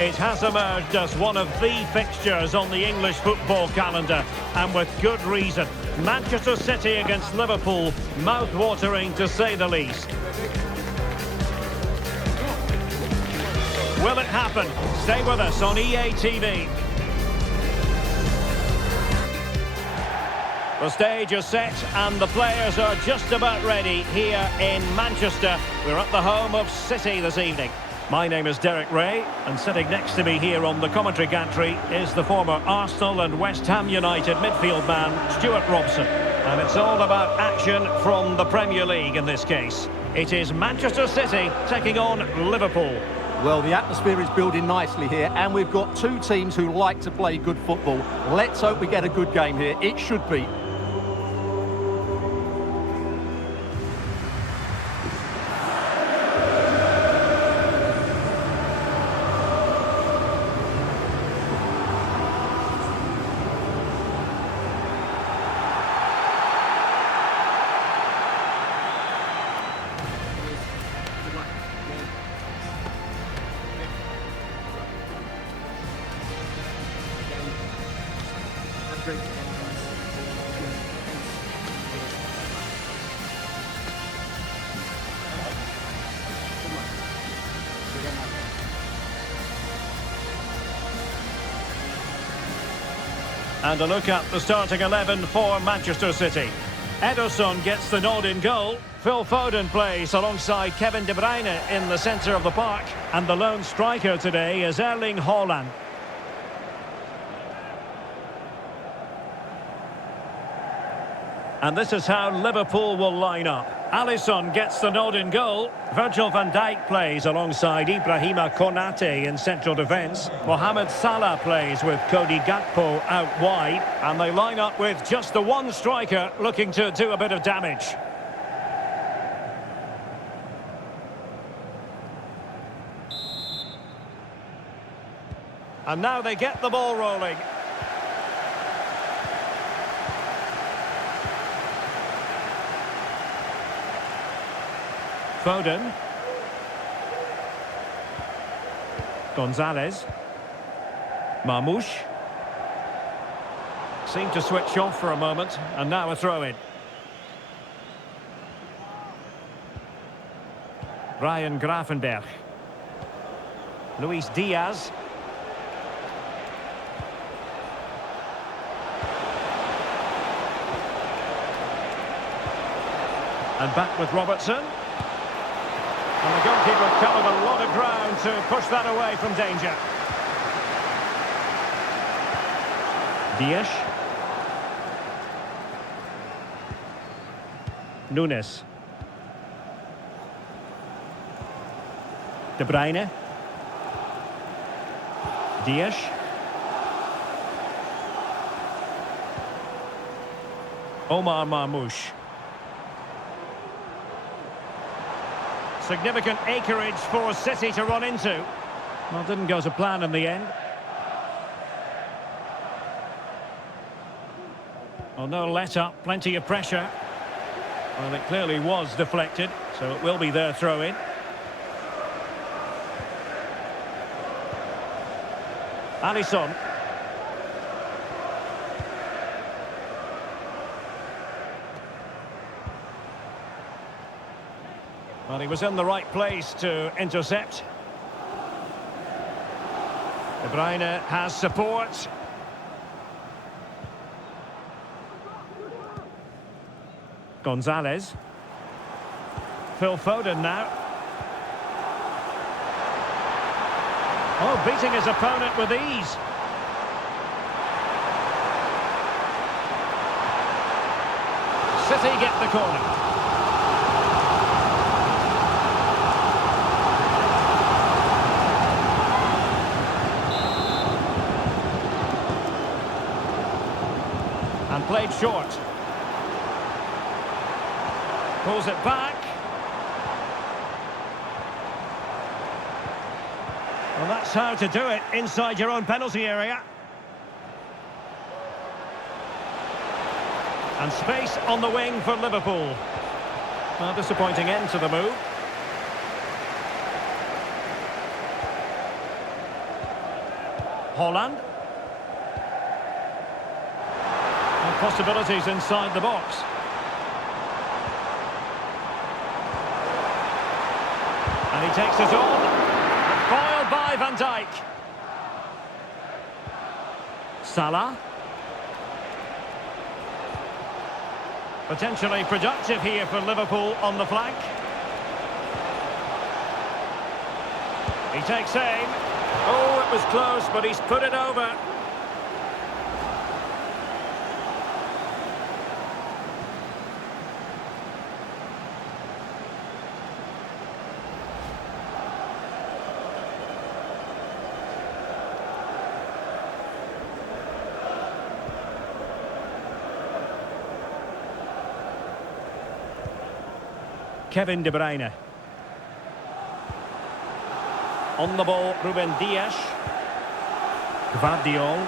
It has emerged as one of the fixtures on the English football calendar, and with good reason. Manchester City against Liverpool, mouth-watering to say the least. Will it happen? Stay with us on EA TV. The stage is set and the players are just about ready here in Manchester. We're at the home of City this evening. My name is Derek Ray, and sitting next to me here on the commentary gantry is the former Arsenal and West Ham United midfield man, Stuart Robson. And it's all about action from the Premier League in this case. It is Manchester City taking on Liverpool. Well, the atmosphere is building nicely here, and we've got two teams who like to play good football. Let's hope we get a good game here. It should be. And a look at the starting 11 for Manchester City. Ederson gets the nod in goal. Phil Foden plays alongside Kevin De Bruyne in the centre of the park. And the lone striker today is Erling Haaland. And this is how Liverpool will line up. Alisson gets the nod in goal. Virgil van Dijk plays alongside Ibrahima Konate in central defence. Mohamed Salah plays with Cody Gakpo out wide. And they line up with just the one striker looking to do a bit of damage. And now they get the ball rolling. Foden. Gonzalez. Marmoush. Seemed to switch off for a moment, and now a throw-in. Ryan Gravenberch. Luis Diaz. And back with Robertson. And the goalkeeper covered a lot of ground to push that away from danger. Diaz. Nunes. De Bruyne. Diaz. Omar Marmoush. Significant acreage for City to run into. Well, didn't go to plan in the end. Well, no let-up, plenty of pressure. Well, it clearly was deflected, so it will be their throw-in. Alisson. Well, he was in the right place to intercept. De Bruyne has support. Gonzalez. Phil Foden now. Oh, beating his opponent with ease. City get the corner. And played short. Pulls it back. Well, that's how to do it inside your own penalty area. And space on the wing for Liverpool. Well, disappointing end to the move. Holland. And possibilities inside the box. And he takes it on. Foiled by Van Dijk. Salah. Potentially productive here for Liverpool on the flank. He takes aim. Oh, it was close, but he's put it over. Kevin De Bruyne. On the ball, Ruben Dias. Gvardiol.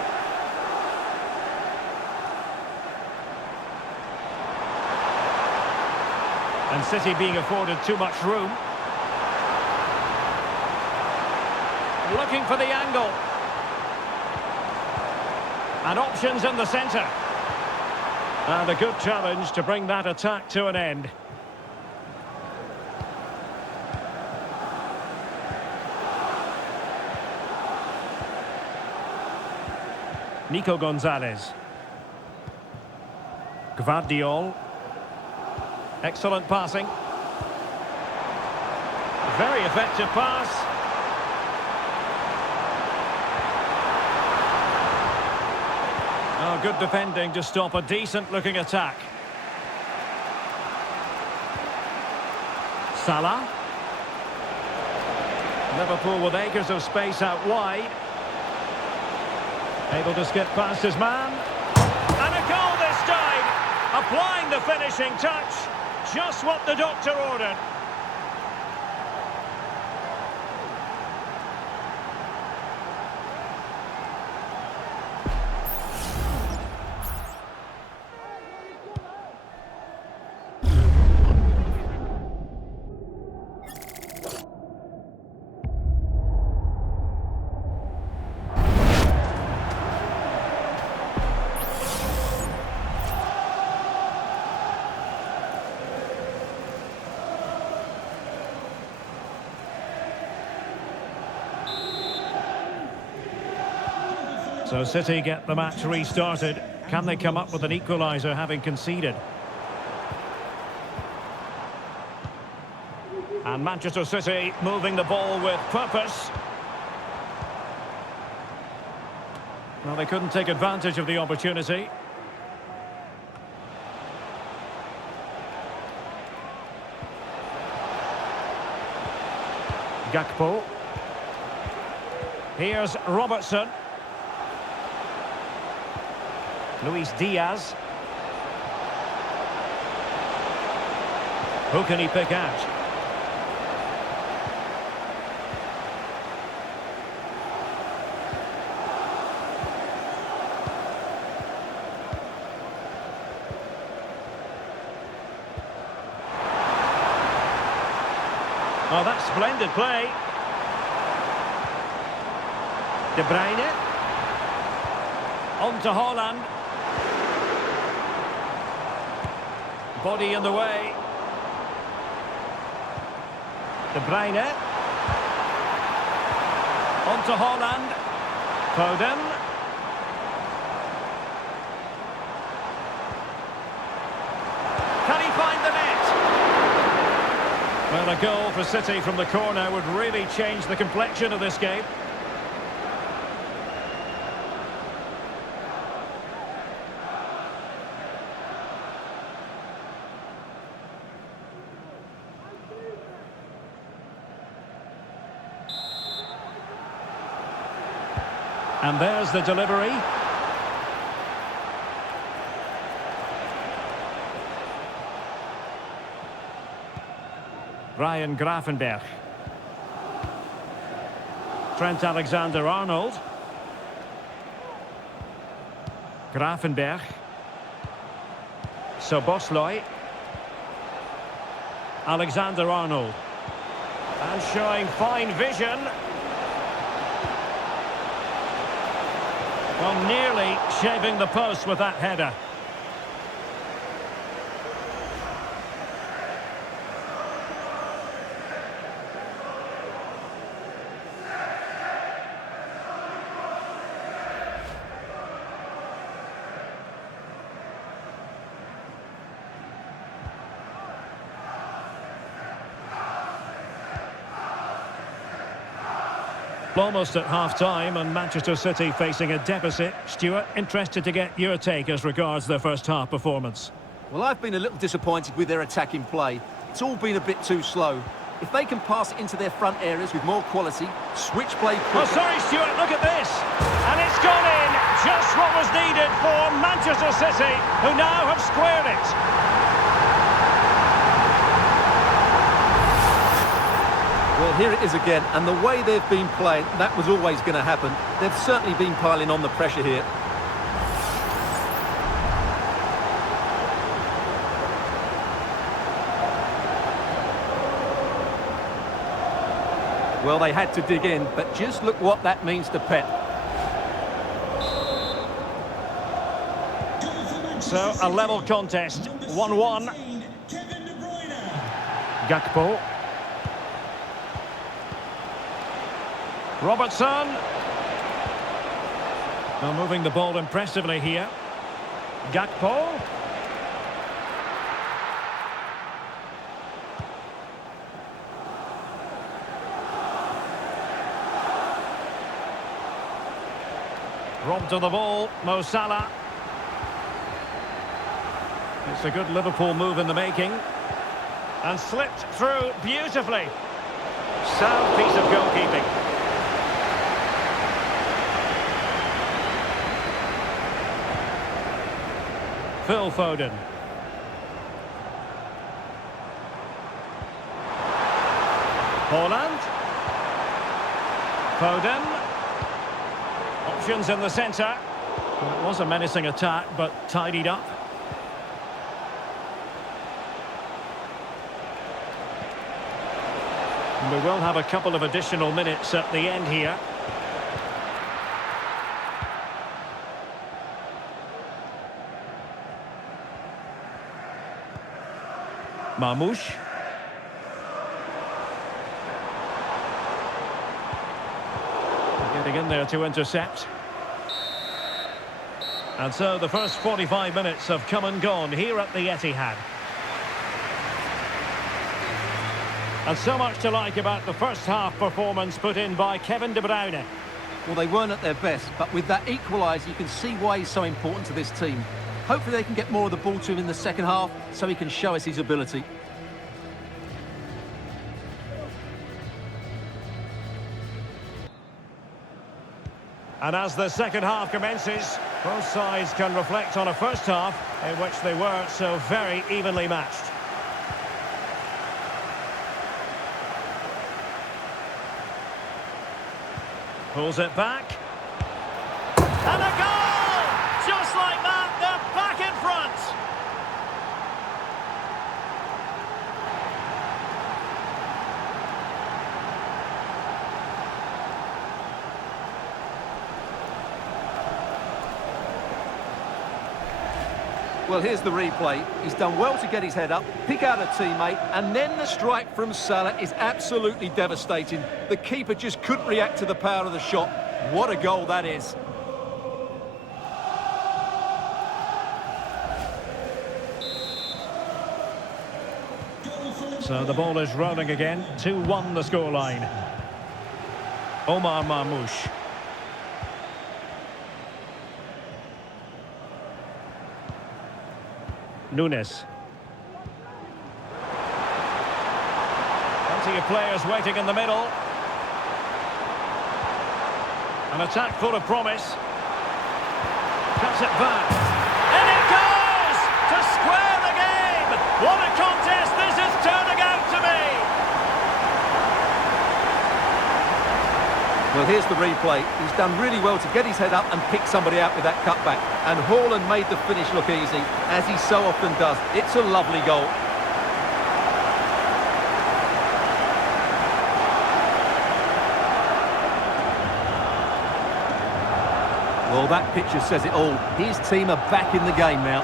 And City being afforded too much room. Looking for the angle. And options in the centre. And a good challenge to bring that attack to an end. Nico Gonzalez. Gvardiol. Excellent passing. Very effective pass. Oh, good defending to stop a decent-looking attack. Salah. Liverpool with acres of space out wide. Able to skip past his man. And a goal this time! Applying the finishing touch. Just what the doctor ordered. So City get the match restarted. Can they come up with an equaliser having conceded? And Manchester City moving the ball with purpose. Well, they couldn't take advantage of the opportunity. Gakpo. Here's Robertson. Luis Diaz. Who can he pick out? Oh, that's splendid play. De Bruyne. On to Holland. Body in the way. De Bruyne. On to Holland. Foden. Can he find the net? Well, a goal for City from the corner would really change the complexion of this game. And there's the delivery. Ryan Gravenberch. Trent Alexander-Arnold. Gravenberch. Szoboszlai. Alexander-Arnold. And showing fine vision. Well, nearly shaving the post with that header. Almost at half-time and Manchester City facing a deficit. Stuart, interested to get your take as regards their first-half performance. Well, I've been a little disappointed with their attacking play. It's all been a bit too slow. If they can pass it into their front areas with more quality, switch play quicker... Oh, sorry, Stuart, look at this. And it's gone in. Just what was needed for Manchester City, who now have squared it. Well, here it is again, and the way they've been playing, that was always going to happen. They've certainly been piling on the pressure here. Well, they had to dig in, but just look what that means to Pep. So, a level contest, 1-1. Gakpo. Robertson. Now moving the ball impressively here. Gakpo. Robbed of the ball, Mo Salah. It's a good Liverpool move in the making. And slipped through beautifully. Sound piece of goalkeeping. Phil Foden. Haaland. Foden. Options in the centre. Well, it was a menacing attack, but tidied up. And we will have a couple of additional minutes at the end here. Marmoush. Getting in there to intercept. And so the first 45 minutes have come and gone here at the Etihad. And so much to like about the first half performance put in by Kevin De Bruyne. Well, they weren't at their best, but with that equaliser, you can see why he's so important to this team. Hopefully they can get more of the ball to him in the second half so he can show us his ability. And as the second half commences, both sides can reflect on a first half in which they were so very evenly matched. Pulls it back. And a goal! Just like that, they're back in front. Well, here's the replay. He's done well to get his head up, pick out a teammate, and then the strike from Salah is absolutely devastating. The keeper just couldn't react to the power of the shot. What a goal that is. So the ball is rolling again. 2-1 the scoreline. Omar Marmoush. Nunes. Plenty of players waiting in the middle. An attack full of promise. Cuts it back. And it goes! To square the game! What a contest this is turning out to be! Well, here's the replay. He's done really well to get his head up and pick somebody out with that cutback. And Haaland made the finish look easy, as he so often does. It's a lovely goal. Well, that picture says it all. His team are back in the game now.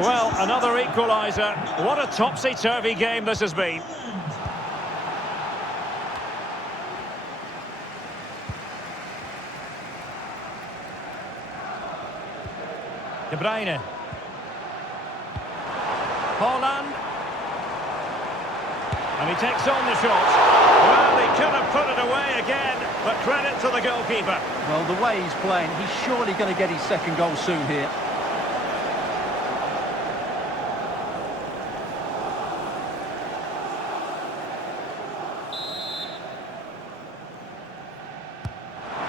Well, another equaliser. What a topsy-turvy game this has been. De Bruyne. Haaland. And he takes on the shot. Well, he could have put it away again, but credit to the goalkeeper. Well, the way he's playing, he's surely going to get his second goal soon here.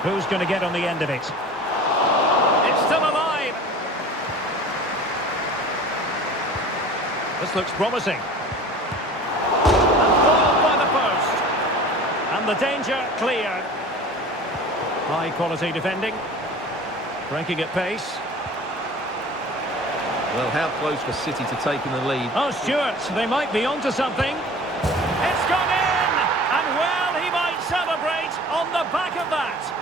Who's going to get on the end of it? It's still alive. This looks promising. And ball by the post. And the danger clear. High quality defending. Breaking at pace. Well, how close for City to taking the lead? Oh, Stuart, they might be onto something. It's gone in! And well, he might celebrate on the back of that.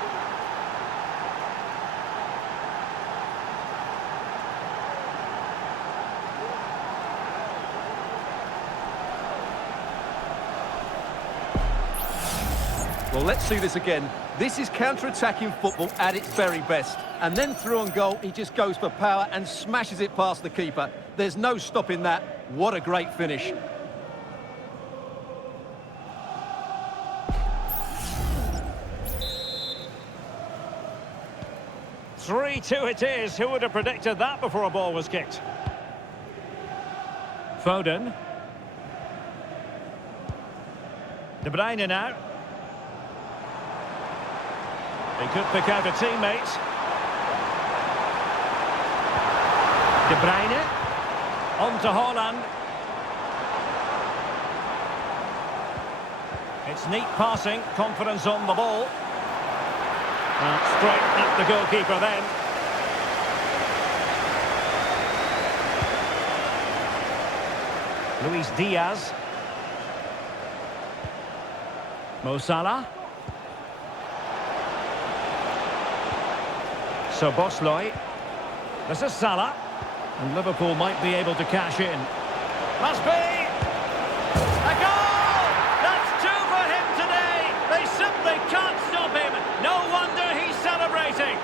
Well, let's see this again. This is counter-attacking football at its very best. And then through on goal, he just goes for power and smashes it past the keeper. There's no stopping that. What a great finish. Three-two it is. Who would have predicted that before a ball was kicked? Foden. De Bruyne now. He could pick out a teammate. De Bruyne. On to Haaland. It's neat passing, confidence on the ball. Straight at the goalkeeper then. Luis Diaz. Mo Salah. So Bosley. This is Salah. And Liverpool might be able to cash in. Must be! A goal! That's two for him today! They simply can't stop him! No wonder he's celebrating!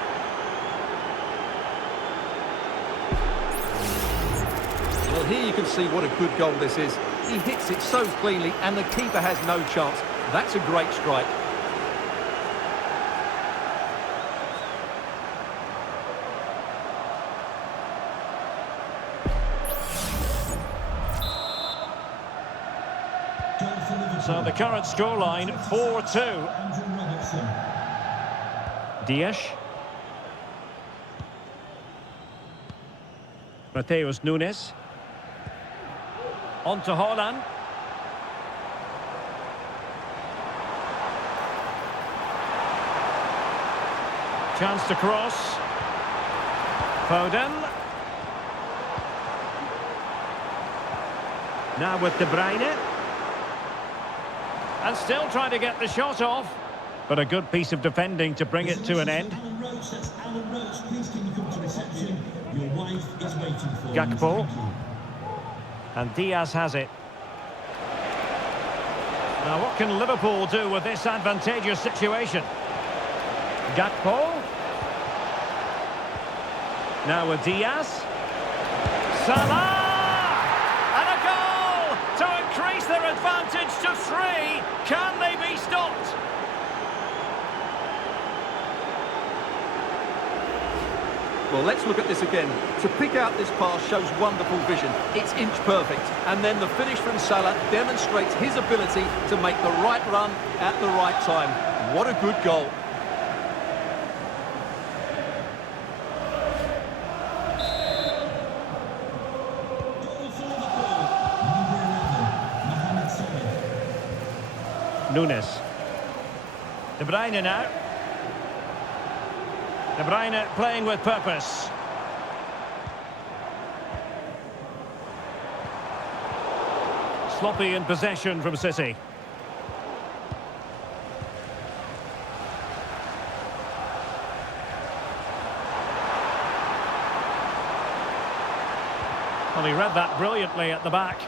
Well, here you can see what a good goal this is. He hits it so cleanly and the keeper has no chance. That's a great strike. So the current scoreline, 4-2. Diaz. Mateus Nunes. On to Haaland. Chance to cross. Foden. Now with De Bruyne. And still trying to get the shot off. But a good piece of defending to bring it to an end. Gakpo. And Diaz has it. Now what can Liverpool do with this advantageous situation? Gakpo. Now with Diaz. Salah! And a goal to increase their advantage to 3. Can they be stopped? Well, let's look at this again. To pick out this pass shows wonderful vision. It's inch perfect. And then the finish from Salah demonstrates his ability to make the right run at the right time. What a good goal. Nunes. De Bruyne now. De Bruyne playing with purpose. Sloppy in possession from City. Well, he read that brilliantly at the back.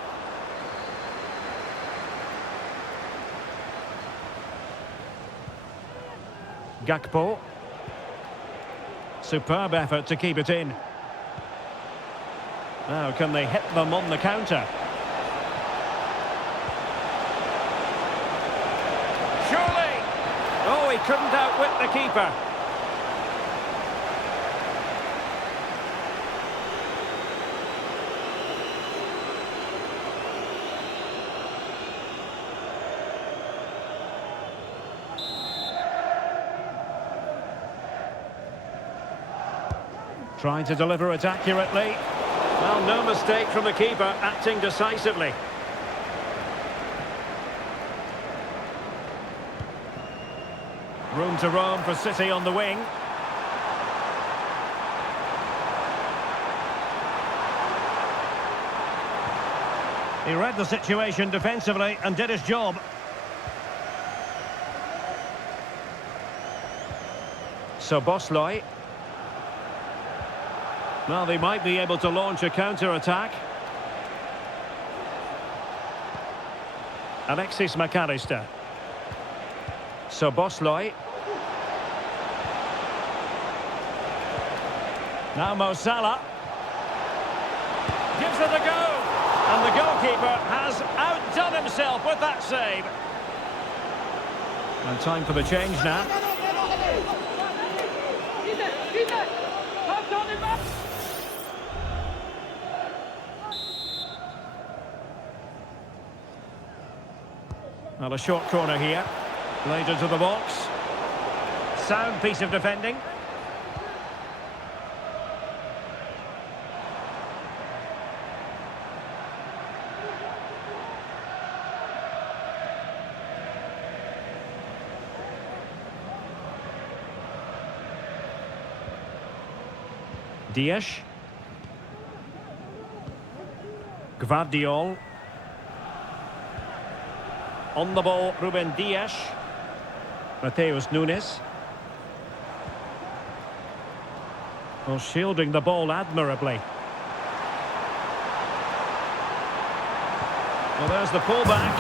Gakpo. Superb effort to keep it in. Now, can they hit them on the counter? Surely! Oh, he couldn't outwit the keeper. Trying to deliver it accurately. Well, no mistake from the keeper, acting decisively. Room to roam for City on the wing. He read the situation defensively and did his job. So Bosley. Well, they might be able to launch a counter-attack. Alexis McAllister. So Bosley. Now Mo Salah. Gives it a go. And the goalkeeper has outdone himself with that save. And time for the change now. Well, a short corner here. Played into the box. Sound piece of defending. Dias. Gvardiol. On the ball, Ruben Dias. Mateus Nunes. Well, shielding the ball admirably. Well, there's the pullback.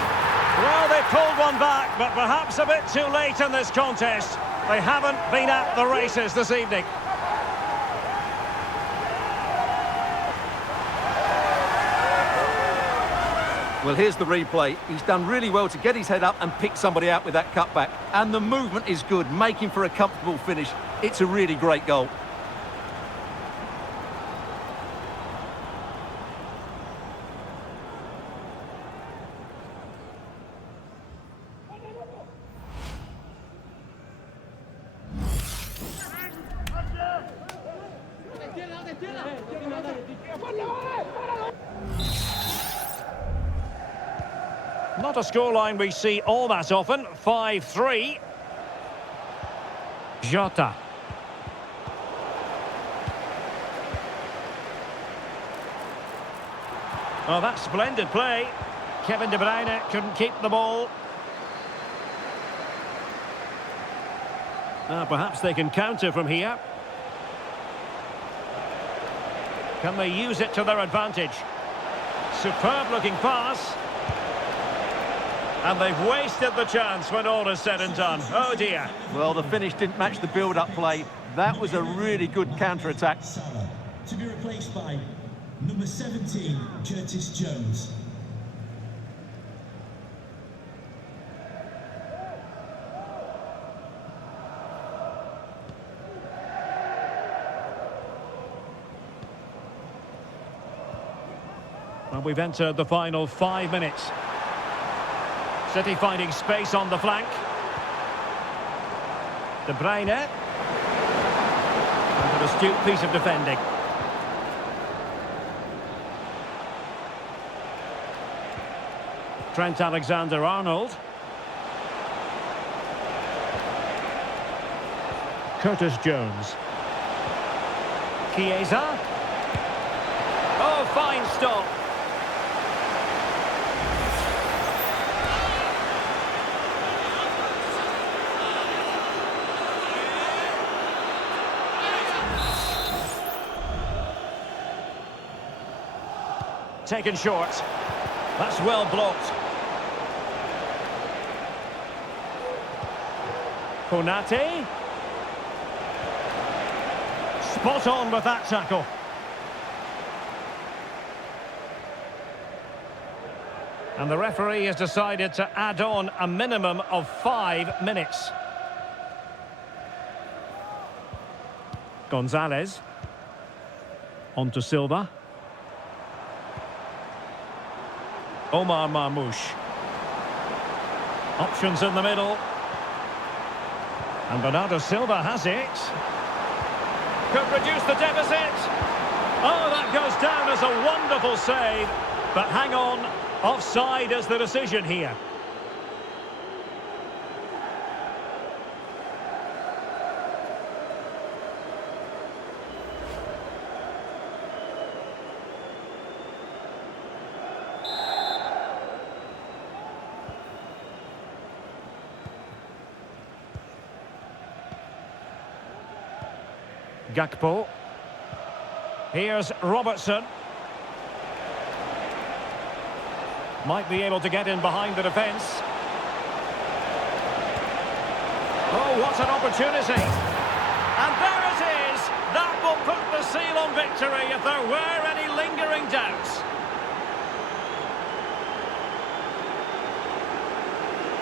Well, they pulled one back, but perhaps a bit too late in this contest. They haven't been at the races this evening. Well, here's the replay. He's done really well to get his head up and pick somebody out with that cutback. And the movement is good, making for a comfortable finish. It's a really great goal. Not a scoreline we see all that often. 5-3. Jota. Oh, that's splendid play. Kevin De Bruyne couldn't keep the ball. Perhaps they can counter from here. Can they use it to their advantage? Superb looking pass. And they've wasted the chance when all is said and done. Oh dear. Well, the finish didn't match the build-up play. That was a really good counter-attack. To be replaced by number 17, Curtis Jones. Well, we've entered the final 5 minutes. City finding space on the flank. De Bruyne. And an astute piece of defending. Trent Alexander-Arnold. Curtis Jones. Chiesa. Oh, fine stop. taken short. That's well blocked. Konate. Spot on with that tackle. And the referee has decided to add on a minimum of 5 minutes. Gonzalez. On to Silva. Omar Marmoush. Options in the middle. And Bernardo Silva has it. Could reduce the deficit. Oh, that goes down as a wonderful save. But hang on, offside is the decision here. Gakpo. Here's Robertson. Might be able to get in behind the defence. Oh, what an opportunity. And there it is. That will put the seal on victory if there were any lingering doubts.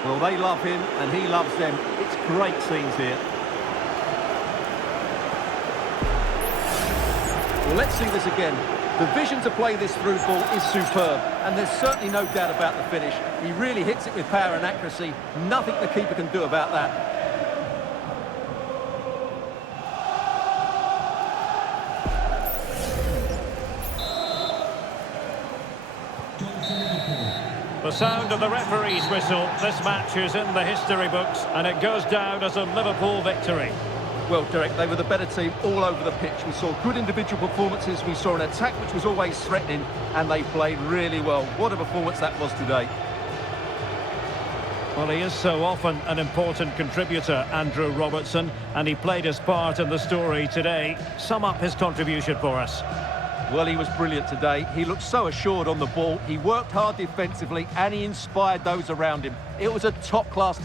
Well, they love him and he loves them. It's great scenes here. Well, let's see this again. The vision to play this through ball is superb, and there's certainly no doubt about the finish. He really hits it with power and accuracy. Nothing the keeper can do about that. The sound of the referee's whistle. This match is in the history books, and it goes down as a Liverpool victory. Well, Derek, they were the better team all over the pitch. We saw good individual performances, we saw an attack which was always threatening, and they played really well. What a performance that was today. Well, he is so often an important contributor, Andrew Robertson, and he played his part in the story today. Sum up his contribution for us. Well, he was brilliant today. He looked so assured on the ball. He worked hard defensively, and he inspired those around him. It was a top-class